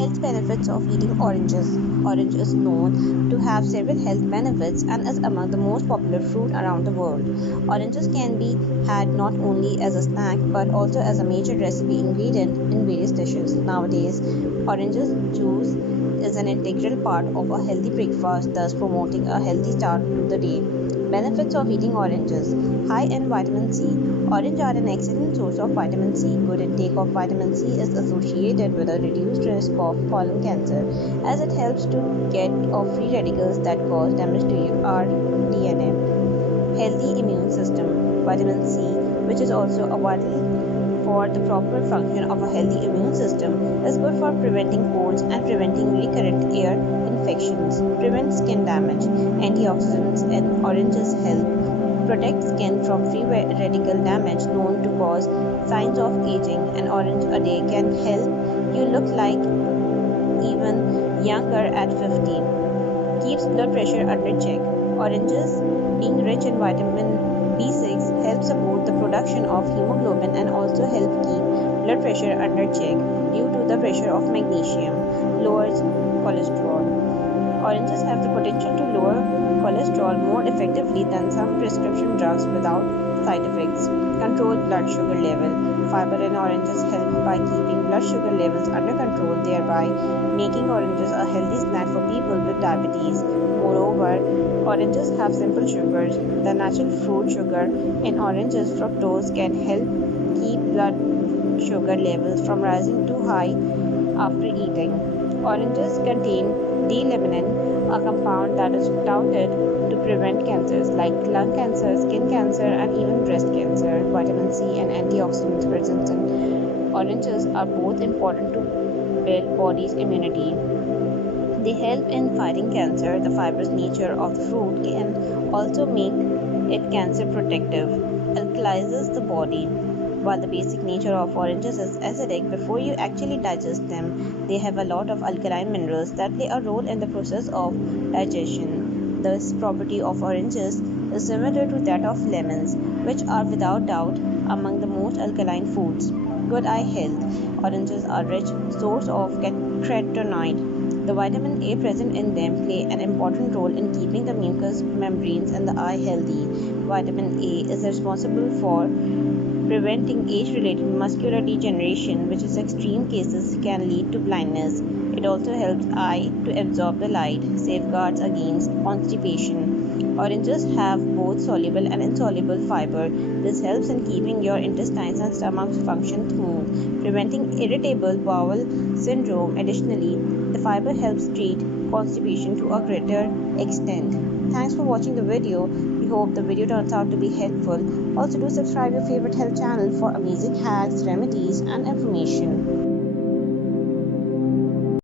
Health benefits of eating oranges. Orange is known to have several health benefits and is among the most popular fruit around the world. Oranges can be had not only as a snack but also as a major recipe ingredient in various dishes. Nowadays, oranges juice is an integral part of a healthy breakfast, thus promoting a healthy start to the day. Benefits of eating oranges. High in vitamin C. Oranges are an excellent source of vitamin C. Good intake of vitamin C is associated with a reduced risk of colon cancer, as it helps to get off free radicals that cause damage to our DNA. Healthy immune system. Vitamin C, which is also a vital for the proper function of a healthy immune system, is good for preventing colds and preventing recurrent ear infections. Prevent skin damage. Antioxidants in oranges help protect skin from free radical damage known to cause signs of aging. An orange a day can help you look like even younger at 15. Keeps blood pressure under check. Oranges, being rich in vitamin B6, help support the production of hemoglobin and also help keep blood pressure under check due to the pressure of magnesium. Lowers cholesterol. Oranges have the potential to lower cholesterol more effectively than some prescription drugs without side effects. Control blood sugar level. Fiber in oranges help by keeping blood sugar levels under control, thereby making oranges a healthy snack for people with diabetes. Moreover, oranges have simple sugars. The natural fruit sugar in oranges, fructose, can help keep blood sugar levels from rising too high after eating. Oranges contain D-limonene, a compound that is touted to prevent cancers like lung cancer, skin cancer, and even breast cancer. Vitamin C and antioxidants present in oranges are both important to build body's immunity. They help in fighting cancer. The fibrous nature of the fruit can also make it cancer protective, alkalizes the body. While the basic nature of oranges is acidic, before you actually digest them, they have a lot of alkaline minerals that play a role in the process of digestion. This property of oranges is similar to that of lemons, which are without doubt among the most alkaline foods. Good eye health. Oranges are rich source of carotenoid. The vitamin A present in them play an important role in keeping the mucous membranes in the eye healthy. Vitamin A is responsible for preventing age-related macular degeneration, which in extreme cases can lead to blindness. It also helps eye to absorb the light, safeguards against constipation. Oranges have both soluble and insoluble fiber. This helps in keeping your intestines and stomach function smooth, preventing irritable bowel syndrome. Additionally, the fiber helps treat constipation to a greater extent. Thanks for watching the video. We hope the video turns out to be helpful. Also do subscribe your favorite health channel for amazing hacks, remedies and information.